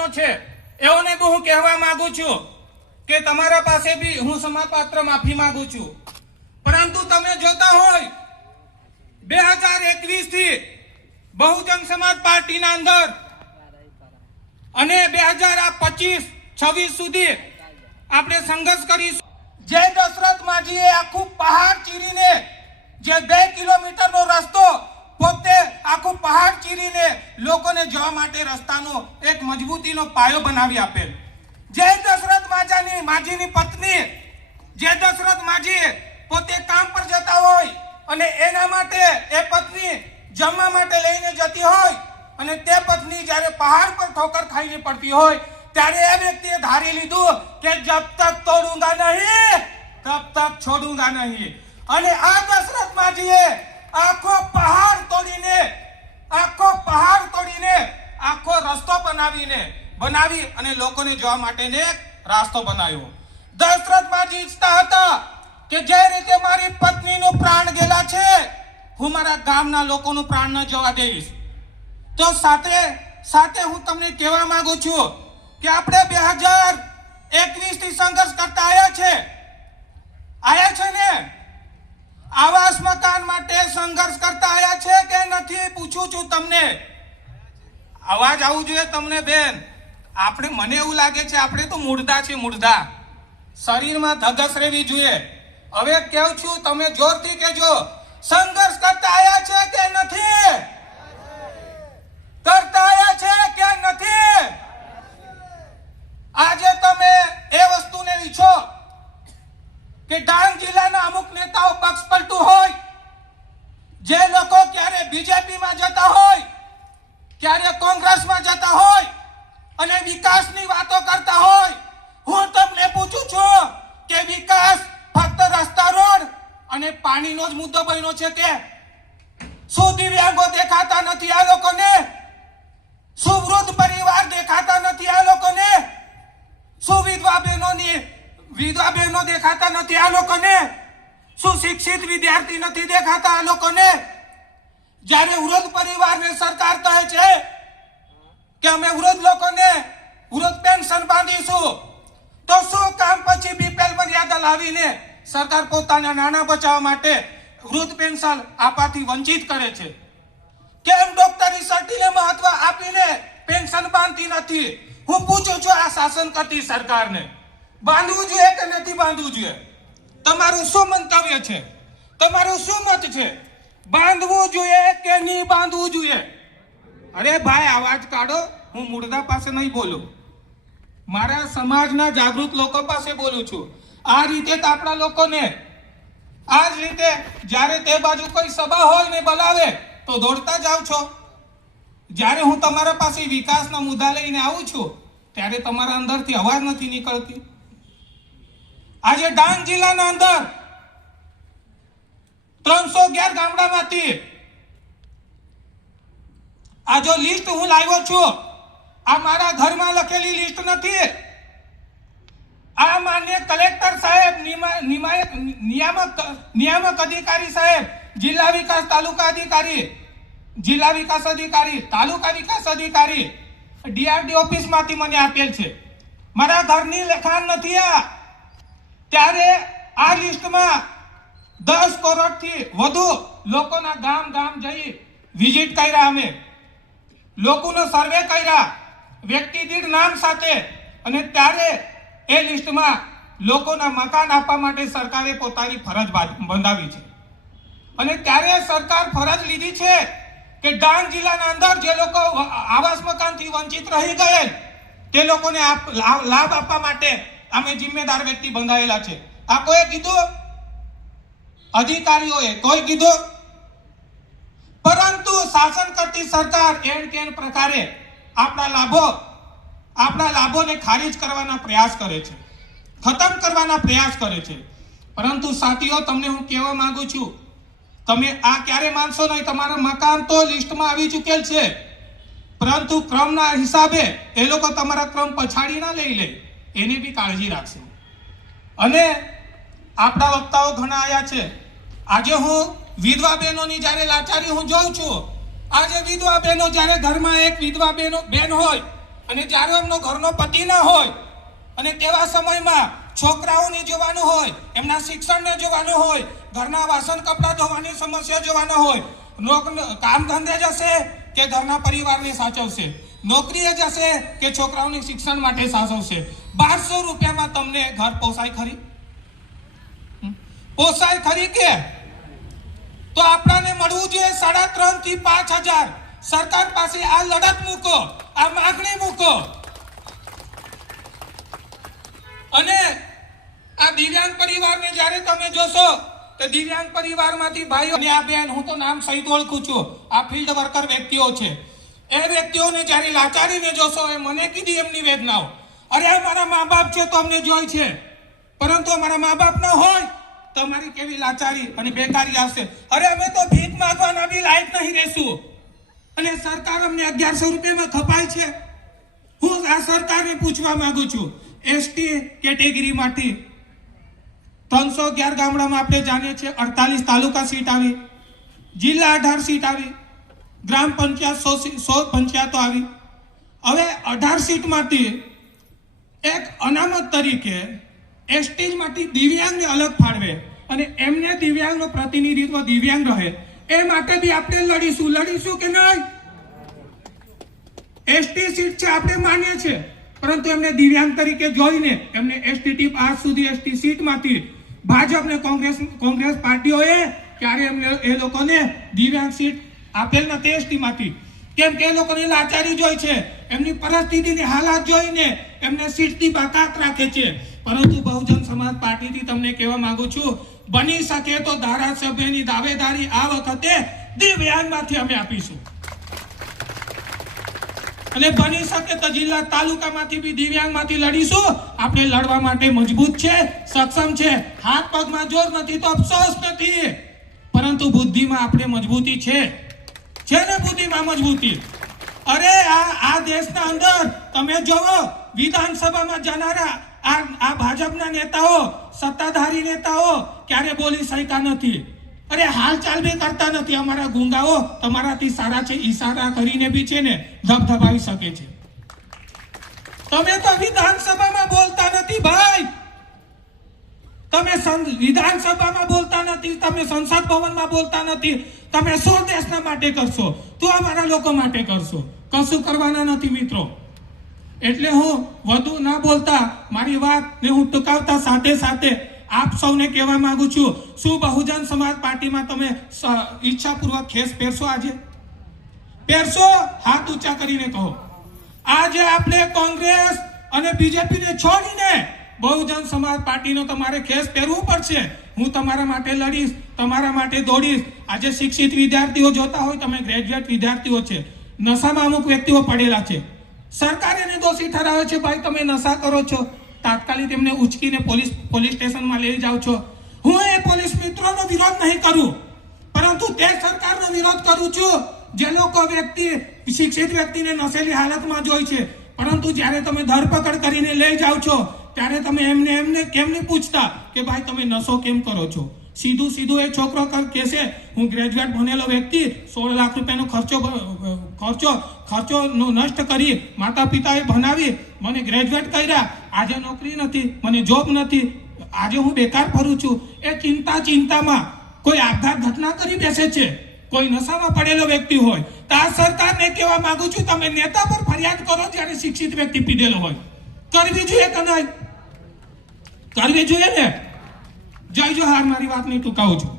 આગેવાનો છે એઓને તો હું કહેવા માંગુ છું કે તમારા પાસે બી હું સમાપાત્ર માફી માંગુ છું, પરંતુ તમે જોતા હોય 2021 થી બહુજન સમાજ પાર્ટીના અંદર અને 2025-26 સુધી આપણે સંઘર્ષ કરીશું. જે દશરથ માજીએ આખું પહાડ ચીરીને જે 2 કિલોમીટરનો રસ્તો પોતે આખું પહાડ ચીરીને લોકોને જવા માટે રસ્તાનો એક મજબૂતીનો પાયો બનાવી આપેલ. જે દશરથ માજીની પત્ની જે દશરથ માજી પોતે કામ પર જતા હોય અને એના માટે એ પત્ની જમવા માટે લઈને જતી હોય અને તે પત્ની જ્યારે પહાડ પર ઠોકર ખાઈને પડતી હોય ત્યારે એ વ્યક્તિએ ધારી લીધું કે જબ તક તોડુંગા નહીં તબ તક છોડુંગા નહીં. અને આ દશરથ માજીએ આખો પહાડ તોડીને આખો રસ્તો બનાવી અને લોકોને જવા માટેને એક રાસ્તો બનાવ્યો. દશરથ માજી ઈચ્છતા હતા કે જે રીતે મારી પત્નીનું પ્રાણ ગયેલા છે હું મારા ગામના લોકોનું પ્રાણ ન જવા દઈશ. તો સાથે હું તમને કહેવા માંગુ છું કે આપણે 2021 થી સંઘર્ષ કરતા આયા છે ને. આવાસ મકાન માટે સંઘર્ષ કરતા આયા છે કે નથી પૂછું છું તમને. અવાજ આવવું જોઈએ તમને બેન. મને એવું લાગે છે આપણે તો મૂર્ધા છે, મૂર્ધા શરીરમાં ધગસ રહેવી જોઈએ. હવે કેવું છું તમે જોરથી કહેજો, સંઘર્ષ કરતા આયા છે કે નથી? કરતા આયા છે કે નથી? આજે તમે એ વસ્તુને ઈચ્છો કે ડાંગ જિલ્લાના અમુક નેતાઓ પક્ષ પલટુ હોય, જે લોકો ક્યારે બીજેપીમાં જતા હોય, ક્યારે કોંગ્રેસમાં જતા હોય અને વિકાસની વાતો કરતા હોય. હું તમને પૂછું છું કે વિકાસ ફક્ત રસ્તા, રોડ અને પાણીનો જ મુદ્દો બન્યો છે કે શું દિવ્યાંગો દેખાતા નથી આ લોકોને? શું વૃદ્ધ પરિવાર દેખાતા નથી આ લોકોને? શું વિધવા બહેનો દેખાતા નથી આ લોકોને? શું શિક્ષિત વિદ્યાર્થી નથી દેખાતા આ લોકોને? જ્યારે વૃદ્ધ પરિવારને સરકાર કહે છે કે અમે વૃદ્ધ લોકોને વૃદ્ધ પેન્શન બાંધીશું, તો શું કામ પછી બીપીએલ મર્યાદા લાવીને સરકાર પોતાના નાણાં બચાવવા માટે વૃદ્ધ પેન્શન આપવાથી વંચિત કરે છે? કેમ ડોક્ટરી સર્ટિને મહત્વ આપીને પેન્શન બાંધતી નથી? હું પૂછું છું આ શાસન કરતી સરકારને, બાંધવું જોઈએ કે નથી બાંધવું જોઈએ? તમારું શું મંતવ્ય છે? તમારું શું મત છે? બાંધવું જોઈએ કે નહીં બાંધવું જોઈએ? અરે ભાઈ અવાજ કાઢો. હું મુર્દા પાસે નહીં બોલું, મારા સમાજના જાગૃત લોકો પાસે બોલું છું. આ રીતે તો આપણા લોકોને આ જ રીતે જ્યારે તે બાજુ કોઈ સભા હોય ને બોલાવે તો દોડતા જાવ છો. જ્યારે હું તમારા પાસે વિકાસના મુદ્દા લઈને આવું છું ત્યારે તમારા અંદરથી અવાજ નથી નીકળતી. આજે ડાંગ જિલ્લાના અંદર 311 ગામડામાંથી આ જો લિસ્ટ હું લાવ્યો છું, આ મારા ઘરમાં લખેલી લિસ્ટ નથી. આ માન્ય કલેક્ટર સાહેબ, નિયામક અધિકારી સાહેબ, જિલ્લા વિકાસ અધિકારી, તાલુકા વિકાસ અધિકારી ડીઆરડી ઓફિસમાંથી મને આપેલ છે. મારા ઘરની લખાણ નથી આ. ત્યારે આ લિસ્ટમાં 10 કરોડથી વધુ લોકોના ગામ જઈ વિઝિટ કર્યા, અમે લોકોનો સર્વે કર્યા વ્યક્તિ દીઠ નામ સાથે, અને ત્યારે એ લિસ્ટમાં લોકોના મકાન આપવા માટે સરકારે પોતાની ફરજ બંધાવી છે. અને ત્યારે સરકાર ફરજ લીધી છે કે ડાંગ જિલ્લાના અંદર જે લોકો આવાસ મકાનથી વંચિત રહી ગયેલ તે લોકોને લાભ આપવા માટે અમે જિમ્મેદાર વ્યક્તિ બંધાયેલા છે. આ કોઈ કીધું? અધિકારીઓએ કોઈ કીધું? પરંતુ શાસન કરતી સરકાર એન કેન પ્રકારે આપણા લાભોને ખારીજ કરવાના પ્રયાસ કરે છે, ખતમ કરવાના પ્રયાસ કરે છે. પરંતુ સાથીઓ તમને હું કહેવા માંગુ છું, તમે આ ક્યારે માનશો નહીં. તમારા મકાન તો લિસ્ટમાં આવી ચૂકેલ છે, પરંતુ ક્રમના હિસાબે એ લોકો તમારા ક્રમ પછાડી ના લઈ લે એની બી કાળજી રાખશે. અને આપણા વક્તાઓ ઘણા આવ્યા છે. આજે હું વિધવા બહેનોની જ્યારે લાચારી હું જોઉં છું, આજે વિધવા બહેનો જ્યારે ઘરમાં એક વિધવા બેન હોય અને જ્યારે એમનો ઘરનો પતિ ન હોય અને તેવા સમયમાં છોકરાઓને જોવાનું હોય, એમના શિક્ષણને જોવાનું હોય, ઘરના વાસણ કપડાં ધોવાની સમસ્યા જોવાનો હોય, કામ ધંધે જશે કે ઘરના પરિવારને સાચવશે, નોકરીએ જશે કે છોકરાઓની શિક્ષણ માટે સાચવશે. 1200 રૂપિયામાં તમને ઘર પોસાય ખરી? પોસાય ખરી કે? તો આપણાને મળવું જોઈએ 3,500 થી 5,000. સરકાર પાસે આ લડત મૂકો, આ માંગણી મૂકો. અને આ દિવ્યાંગ પરિવારને જ્યારે તમે જોશો તો દિવ્યાંગ પરિવારમાંથી ભાઈઓ અને આ બેન, હું તો નામ સહિત ઓળખું છું, આ ફિલ્ડ વર્કર વ્યક્તિઓ છે, એ વ્યક્તિઓને જ્યારે લાચારીને જોશો, એ મને કીધી એમની વેદનાઓ. અરે અમારા મા બાપ છે તો અમને જોઈ છે, પરંતુ અમારા મા બાપ ન હોય તો અમારી કેવી લાચારી અને બેકારી આવશે. અરે અમે તો ભીખ માંગવાના બી લાયક નહીં રહેશું, અને સરકાર અમને 1100 રૂપિયામાં ખપાય છે. હું આ સરકારને પૂછવા માંગુ છું, એસટી કેટેગરીમાંથી 311 ગામડામાં આપણે જાણીએ છીએ 48 તાલુકા સીટ આવી, જિલ્લા 18 સીટ આવી, ગ્રામ પંચાયત 100 પંચાયતો આવી. હવે 18 સીટમાંથી એક અનામત તરીકે એસટી માંથી દિવ્યાંગને અલગ ફાળવે અને એમને દિવ્યાંગનો પ્રતિનિધિત્વ દિવ્યાંગ રહે, એ માટે બી આપણે લડીશું કે નહીં? એસટી સીટ છે આપણે માનીએ છીએ, પરંતુ એમને દિવ્યાંગ તરીકે જોઈને એમને એસટી આજ સુધી એસટી સીટમાંથી ભાજપ ને કોંગ્રેસ પાર્ટીઓએ ક્યારે એમને એ લોકોને દિવ્યાંગ સીટ આપેલ નથી એસટી માંથી. કેમ કે એ લોકોની લાચારી જોઈ છે, એમની પરિસ્થિતિની હાલાત જોઈને એમને સીટથી બાકાત રાખે છે. પરંતુ બહુજન સમાજ પાર્ટીથી તમને કહેવા માંગુ છું, બની શકે તો ધારાસભ્યની દાવેદારી આ વખતે દિવ્યાંગમાંથી અમે આપીશું, અને બની શકે તો જિલ્લા તાલુકામાંથી બી દિવ્યાંગમાંથી લડીશું. આપણે લડવા માટે મજબૂત છે, સક્ષમ છે, હાથ પગમાં જોર નથી તો અફસોસ નથી, પરંતુ બુદ્ધિમાં આપણે મજબૂતી છે ને બુદ્ધિમાં મજબૂતી. અરે આ દેશના અંદર તમે જોવો, વિધાનસભામાં જનારા આ ભાજપના નેતાઓ, સત્તાધારી નેતાઓ ક્યારે બોલી શક્યા નથી. અરે હાલચાલ બી કરતા નથી. અમારા ગુંગાઓ તમારાથી સારા છે, ઈશારા કરીને બી છે ને ધબધબાવી શકે છે. તમે તો વિધાનસભામાં બોલતા નથી ભાઈ, તમે વિધાનસભામાં બોલતા નથી, તમે સંસદ ભવનમાં બોલતા નથી. તમે શું દેશના માટે કરશો? તો અમારા લોકો માટે કરશો? કશું કરવાના નથી મિત્રો. એટલે હું વધુ ના બોલતા મારી વાત ને હું ટૂંકાવતા સાથે સાથે આપ સૌને કહેવા માંગુ છું, શું બહુજન સમાજ પાર્ટીમાં તમે ઈચ્છાપૂર્વક ખેસ પહેરશો? આજે પહેરશો? હાથ ઊંચા કરીને કહો. આજે આપણે કોંગ્રેસ અને બીજેપીને છોડીને બહુજન સમાજ પાર્ટીનો તમારે ખેસ પહેરવું પડશે. હું તમારા માટે લડીશ, તમારા માટે દોડીશ. આજે શિક્ષિત વિદ્યાર્થીઓ જોતા હોય, તમે ગ્રેજ્યુએટ વિદ્યાર્થીઓ છે, નશામાં અમુક વ્યક્તિઓ પડેલા છે, સરકાર એને દોષી ઠરાવે છે, ભાઈ તમે નશા કરો છો, તાત્કાલિક તેમને ઉચકીને પોલીસ સ્ટેશનમાં લઈ જાઓ છો. હું એ પોલીસ મિત્રોનો વિરોધ નહીં કરું, પરંતુ તે સરકારનો વિરોધ કરું છું જે લોકો શિક્ષિત વ્યક્તિને નશેલી હાલતમાં જોઈ છે, પરંતુ જ્યારે તમે ધરપકડ કરીને લઈ જાઓ છો ત્યારે તમે એમને કેમ નહીં પૂછતા કે ભાઈ તમે નશો કેમ કરો છો? સીધું એ છોકરો કહેશે, હું ગ્રેજ્યુએટ ભણેલો વ્યક્તિ 16 લાખ રૂપિયાનો ખર્ચો નષ્ટ કરી માતા પિતાએ ભણાવી મને ગ્રેજ્યુએટ કર્યા, આજે નોકરી નથી, મને જોબ નથી, આજે હું બેકાર ફરું છું. એ ચિંતામાં કોઈ આપઘાત ઘટના કરી બેસે છે, કોઈ નશામાં પડેલો વ્યક્તિ હોય તો આ સરકારને કહેવા માંગુ છું, તમે નેતા પર ફરિયાદ કરો જ્યારે શિક્ષિત વ્યક્તિ પીધેલો હોય. કરવી જોઈએ કે નહીં? કરવી જોઈએ ને? જય જોહાર. મારી વાતને ટૂંકાવું છું.